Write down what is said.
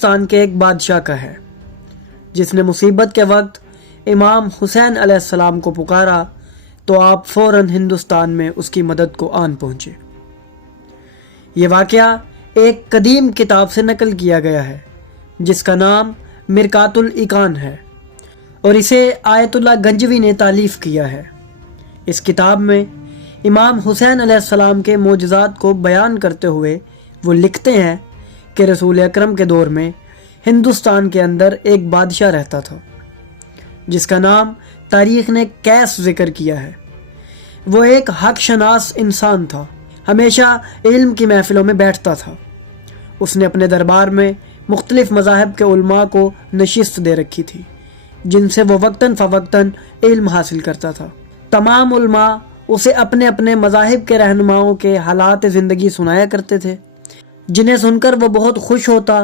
हिंदुस्तान के एक बादशाह का है, जिसने मुसीबत के वक्त इमाम हुसैन अलैहिस्सलाम को पुकारा तो आप फौरन हिंदुस्तान में उसकी मदद को आन पहुंचे। ये वाक़या एक कदीम किताब से नकल किया गया है जिसका नाम मिरकातुल इकान है और इसे आयतुल्लाह गंजवी ने तालीफ़ किया है। इस किताब में इमाम हुसैन अलैहिस्सलाम के मोजज़ात को बयान करते हुए वो लिखते हैं कि रसूल अकरम के दौर में हिंदुस्तान के अंदर एक बादशाह रहता था जिसका नाम तारीख़ ने कैस ज़िक्र किया है। वो एक हक शनास इंसान था, हमेशा इल्म की महफ़िलों में बैठता था। उसने अपने दरबार में मुख्तलिफ़ मज़ाहिब के उलमा को नशिस्त दे रखी थी जिनसे वो वक्तन फ़वक्तन इल्म हासिल करता था। तमाम उलमा उसे अपने अपने मज़ाहिब के रहनुमाओं के हालात ज़िंदगी सुनाया करते थे, जिन्हें सुनकर वो बहुत खुश होता